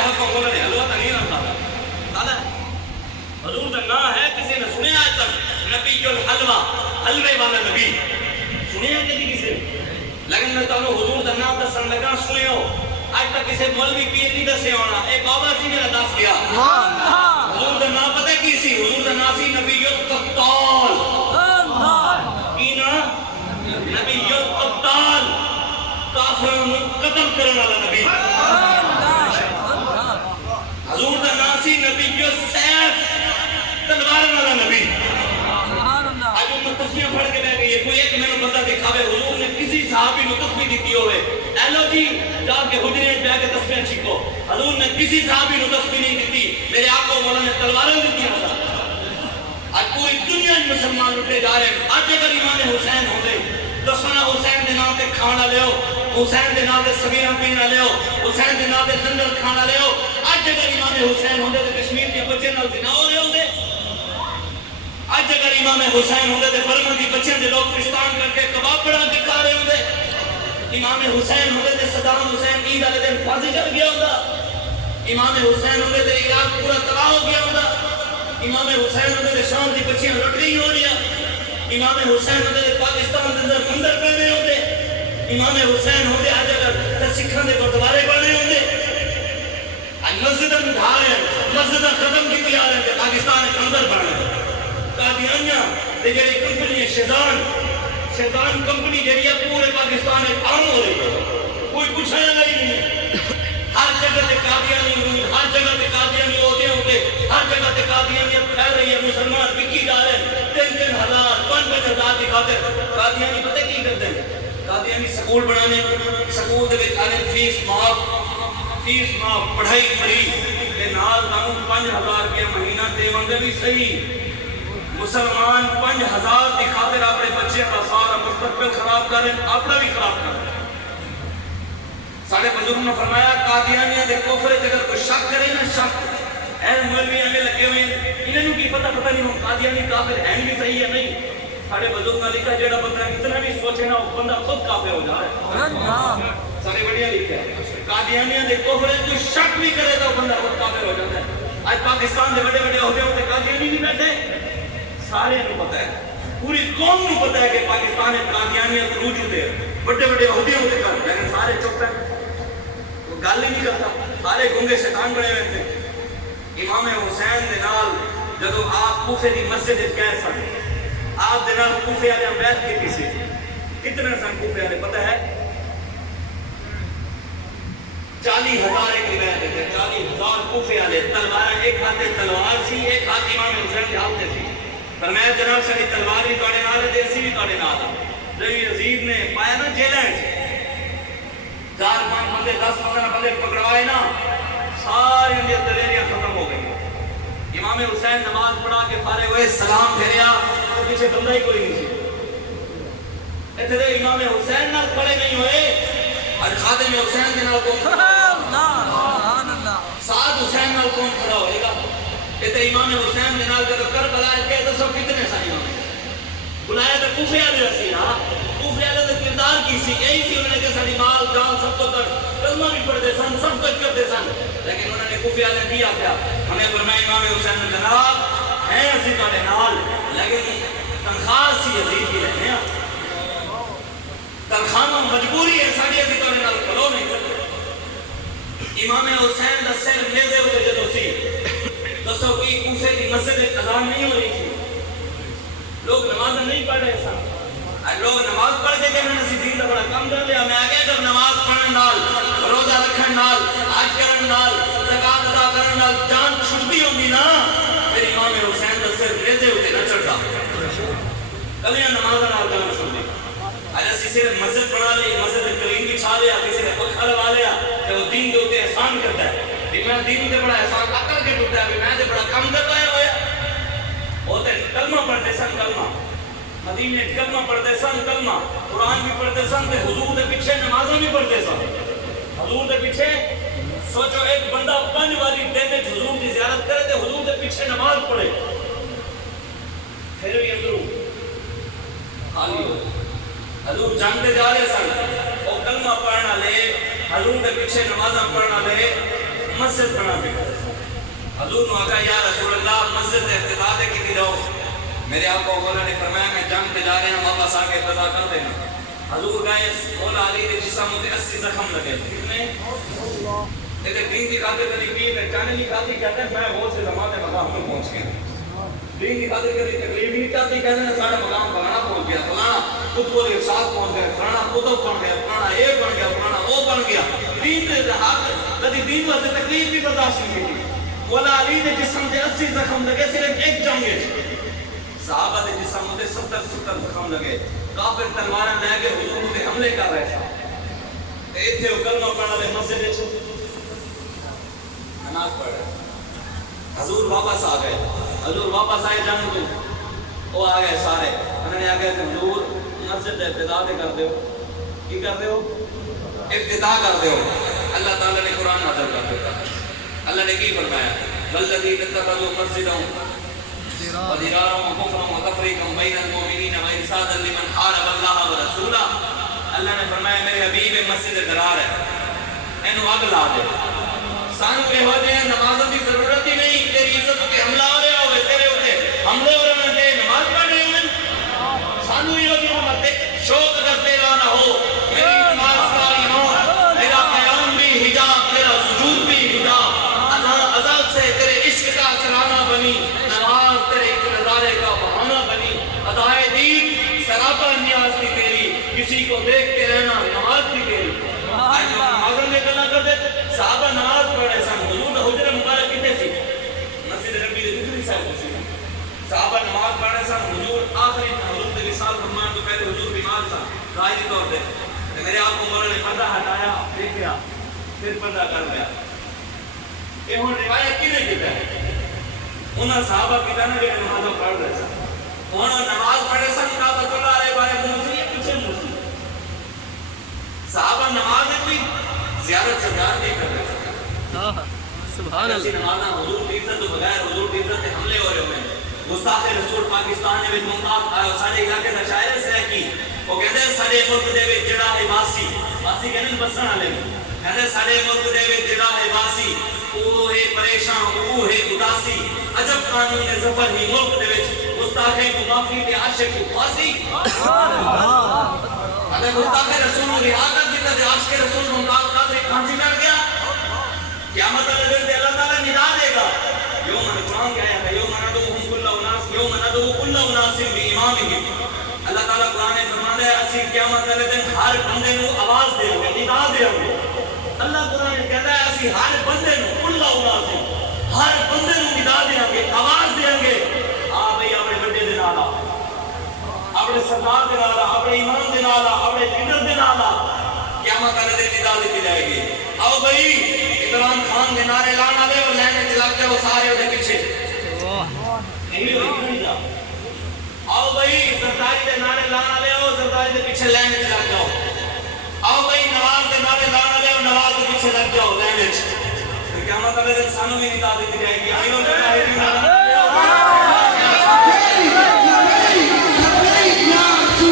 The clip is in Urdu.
حق کو نے حلوہ تو نہیں رکھا تھا حضور کا نام ہے کسی نے سنے آج تک نبی الحلوہ حلوے والا نبی سنے ہیں کسی کسی لیکن میں تو حضور کا نام دسن لگا سنے ہو آج تک کسی مولوی پیر نہیں دسے ہونا ایک بابا جی میرا دس گیا حضور کا نام پتہ کی سی حضور کا نام سی نبی القتال کی نام نبی القتال کافروں کو قتل کرنے والا نبی حضور کا نام سی نبی السیف تلوار والا نبی آج ان تصویریں پڑھ کے لے گئی ہے کوئی ایک میں نے بندہ دکھاوے حضور نے کسی صحابی نے تصویر دیتی ہوئے ایلو جی جا کے حجرے جا کے تصویریں چھکو حضور نے کسی صحابی نے تصویر نہیں دیتی میرے آقا مولا نے تلواریں دیتی ہیں آج پوری دنیا میں مسلمان لٹے جا رہے ہیں آج اگر امام حسین ہوں گے تو سنا حسین دے نام پہ کھانا لے ہو حسین دے نام پہ سبیرہ پینا لے ہو حسین دے نام پہ لنگر کھانا لے ہو آج اگر امام حسین ہوں گے تو کشمیر کے بچے نال زنا ہو رہے ہوں گے آج اگر امام حسین ہوں گے تو برما دی بچے دے لوگ پاکستان کر کے کباب بڑا دکھا رہے ہوں گے امام حسین ہوں گے تو صدام حسین عید والے دن پھانسی چڑھ گیا ہوگا امام حسین ہوں گے تو عراق پورا تباہ ہو گیا ہوگا امام حسین ہوں گے تو شام دی بچیاں لٹ رہی ہو رہی امام حسین ہوں گے پاکستان کے اندر مندر پہنے ہوں گے امام حسین ہوں گے آج اگر سکھاں دے گردوارے بنے ہوں گے آج مسجد اٹھا رہے ہیں مسجد ختم کی تیار ہے کہ پاکستان کے اندر بنے قادیانیہ تے جڑی کمپنی ہے شیطان کمپنی جڑی ہے پورے پاکستان میں کام ہو رہی ہے کوئی پوچھنے والا ہی نہیں ہے ہر جگہ تے قادیانی ہوئی ہر جگہ تے قادیانی ہوتے ہوتے ہر جگہ تے قادیانیت پھیل رہی ہے مسلمان بکی جا رہے ہیں 3,000 5,000 کی خاطر قادیانی پتہ کی کرتے ہیں قادیانی سکول بنانے سکول دے وچ آنے فیس معاف پڑھائی فری تے نال تانوں 5,000 روپے مہینہ دیوان دے بھی صحیح مسلمان 5,000 کی خاطر اپنے بچے کا سارا مستقبل خراب کریں اپنا بھی خراب کریں سارے بزرگوں نے فرمایا قادیانیہ دے کفر اگر کوئی شک کرے نا شک اے مولوی آنے لگے ہوئے انہوں کی پتہ نہیں ہوں قادیانی کافر ہیں بھی صحیح ہے نہیں سارے بزرگ نے لکھا جیڑا بندہ اتنا بھی سوچے نا وہ بندہ خود کافر ہو جا رہا ہے سارے بڑھیا لکھا ہے قادیانیہ دے کفر کوئی شک بھی کرے تو بندہ خود کافر ہو جاتا ہے آج پاکستان دے بڑے بڑے عہدے ہوتے قادیانی نہیں بیٹھے سارے انہوں پتہ ہے پوری قوم کو پتہ ہے کہ پاکستان میں قادیانیت موجود ہے بڑے بڑے عہدے ہوتے کر لیکن سارے چپ ہیں وہ گل ہی نہیں کرتا سارے گنگے شیطان بنے ہوئے تھے امام حسین دے نال جدو آپ کوفے دی مسجد کہہ سکتے آپ دے نال کوفے والے بیعت کی سی کتنے سن کوفے والے پتہ ہے 40,000 ایک روایت ہے 40,000 کوفے والے تلوار ایک ہاتھ تلوار سی ایک ہاتھ امام حسین کے ہاتھ سی فرمایا جناب ساری تلوار بھی توڑے نال ہے دیسی بھی توڑے نال ہے جب یزید نے پایا نا جیلیں 4-5 بندے 10-15 بندے پکڑوائے نا ساری ان کی دلیریاں ختم ہو گئی امام حسین نماز پڑھا کے فارغ ہوئے سلام پھیریا تو پیچھے بندہ ہی کوئی نہیں سی اتنے امام حسین نال کھڑے نہیں ہوئے اور خادم حسین کے نال کون کھڑا سعد حسین نال کون کھڑا ہوئے گا اتنے امام حسین کے نال جب کربلا کے تو سب کتنے ساری امام بلایا تو کوفے والے رسی نا کوفے والے تو کردار کی سی یہی سی انہوں نے کہ ساری مال جان سب کو کر کلمہ بھی پڑھتے سن سب کچھ کرتے سن لیکن انہوں نے کوفے والے دیا کیا ہمیں فرمایا امام حسین نے جناب ہے اسی تھوڑے نال لیکن تنخواہ سی یزید کی رہنے تنخواہ مجبوری ہے ساری اسی تھوڑے نال کھلو نہیں سکتے امام حسین دا سر نیزے ہوتے جدو سی دوستوں کی کوفے کی مسجد میں اذان نہیں ہو رہی تھی لوگ نماز نہیں پڑھ رہے سن لوگ نماز پڑھ کے کہنے نسی دین دا بڑا کم کر لیا میں آگے جب نماز پڑھن نال روزہ رکھن نال حج کرن نال زکات ادا کرن نال جان چھٹتی ہوندی نا پھر امام حسین دا سر نیزے ہوتے نہ چڑھتا کلیاں نماز نال جان چھٹتی اگر کسی نے مسجد بنا لی مسجد کریم بچھا لیا کسی نے پنکھا لگا لیا کہ وہ دین کے اوپر احسان کرتا ہے میں دین دے بڑا احسان اکر کے ٹوٹتا ہے میں دے بڑا کم کر رہا ہویا ہوتے کلمہ پڑھتے سن کلمہ مدینے کلمہ پڑھتے سن کلمہ قرآن بھی پڑھتے سن تے حضور دے پیچھے نمازیں بھی پڑھتے سن حضور دے پیچھے سوچو ایک بندہ 5 باری دن میں حضور کی زیارت کرے تے حضور دے پیچھے نماز پڑھے پھر بھی اندروں خالی ہو حضور جنگ دے جا رہے سن وہ کلمہ پڑھنا لے حضور دے پیچھے نمازاں پڑھنا لے مسجد بنا کے حضور نے کہا یا رسول اللہ مسجد افتتاح دے کی جاؤ. میرے آقا مولا نے فرمایا میں جنگ پہ جا رہے ہیں واپس آ کے افتتاح کر دینا. حضور گئے مولا علی کے جسم میں 80 زخم لگے. کتنے؟ لیکن دین کی خاطر کبھی پیر نے چانے نہیں کھاتی کہتے ہیں میں بہت سے زمانے مقام میں پہنچ گیا. دین کی خاطر کبھی تکلیف نہیں چاہتی کہتے ہیں سارا مقام فلانا پہنچ گیا, فلانا خود کو ارشاد پہنچ گیا, فلانا قطب بن گیا, فلانا یہ بن گیا, فلانا وہ بن گیا. دین کے حق کبھی دین واسطے تکلیف بھی برداشت نہیں کی. مولا علی کے جسم سے 80 زخم لگے صرف ایک جنگ ہے. صحابہ کے جسم میں 70 زخم لگے. کافر تلواریں لے کے حضور پہ حملے کر رہے تھے. ایتھے کلمہ پڑھنے والے مسجد وچ نماز پڑھ رہے. حضور واپس آ گئے. حضور واپس آئے جنگ تو وہ آ گئے سارے. انہوں نے آ گئے حضور مسجد افتتاح کر دو. کی کر دو؟ افتتاح کر دو. اللہ تعالیٰ نے قرآن نازل کر دیا. اللہ نے کی فرمایا والذین اتخذوا مسجدا وضرارا وكفرا وتفريقا بين المؤمنين وارصادا لمن حارب الله ورسوله. اللہ نے فرمایا میرے حبیب مسجد درار ہے اینو اگ لا دے. سانو کہو دے نماز کی ضرورت ہی نہیں. تیری عزت پہ حملہ ہو رہا ہوئے, تیرے ہوتے حملے ہو رہے ہیں, نماز پڑھ رہے ہیں. سانو یہ ہوتی ہمت شوق اگر تیرا نہ ہو میری نماز ساری ہو, میرا قیام بھی حجاب, میرا سجود بھی حجاب, عذاب سے تیرے عشق کا چلانا بنی, نماز تیرے ایک نظارے کا بہانہ بنی. ادائے دین سراپا نیاز تھی تیری, کسی کو دیکھتے رہنا نماز تھی تیری. نمازوں میں گلا کر دے. صحابہ نماز پڑھ رہے سن. حضور نے حجر مبارک کتنے سی مسجد نبی دے دوسری سائڈ سی. صحابہ نماز پڑھ رہے سن. حضور آخری حضور کے وصال فرمان تو پہلے حضور بیمار تھا ظاہری طور پہ. میرے آپ کو مولا نے پردہ ہٹایا, دیکھا, پھر پردہ کر دیا. یہ ہوں روایت کی نہیں کیتا ہے انہاں صحابہ کی جانا جو نماز پڑھ رہے سن. انہاں نماز پڑھ رہے سن کعبۃ اللہ علیہ بارے موسی پیچھے موسی. صحابہ نماز بھی زیارت سے زیارت نہیں کر رہے سن. سبحان اللہ. نماز حضور کی عزت تو بغیر حضور کی عزت کے حملے ہو رہے ہوئے. گستاخ رسول پاکستان نے ممتاز سارے علاقے کا شاعر سے کی. وہ کہتے ہیں سارے ملک دے وچ جڑا ہے واسی کہنے بسن والے کہتے ہیں سارے ملک دے وچ جڑا ہے واسی وہ ہے پریشان وہ ہے اداسی. عجب قانون ظفر ہی ملک دے وچ گستاخ کو معافی تے عاشق کو پھانسی. اگر گستاخ رسول کی عادت دیتا تے عاشق رسول ممتاز قادر پھانسی چڑھ گیا. قیامت والے دن تے اللہ تعالی ندا دے گا. یوم قرآن کہا ہے یوم ندعو کل اناس بامامہم. اللہ تعالیٰ قرآن میں فرماتا ہے اسی قیامت والے دن ہر بندے کو آواز دیں گے, ندا دیں گے. اللہ قرآن کہتا ہے اسی ہر بندے کو کل اناس ہر بندے کو ندا دیں گے, آواز دیں گے. ہاں بھئی اپنے بڑے دن آلا, اپنے سردار دن آلا, اپنے امام دن آلا, اپنے لیڈر دن آلا. قیامت والے دن ندا دیتی جائے گی. آؤ بھئی عمران خان کے نعرے لانا دے اور لینے چلا کے وہ سارے ہوتے پیچھے. آؤ بھائی زرداری دے نعرے لانا لے آؤ, زرداری دے پیچھے لینے چ لگ جاؤ. آؤ بھائی نواز دے نعرے لانا لے آؤ, نواز دے پیچھے لگ جاؤ لینے چ. قیامت والے دن سانوں بھی ندا دیتی جائے گی.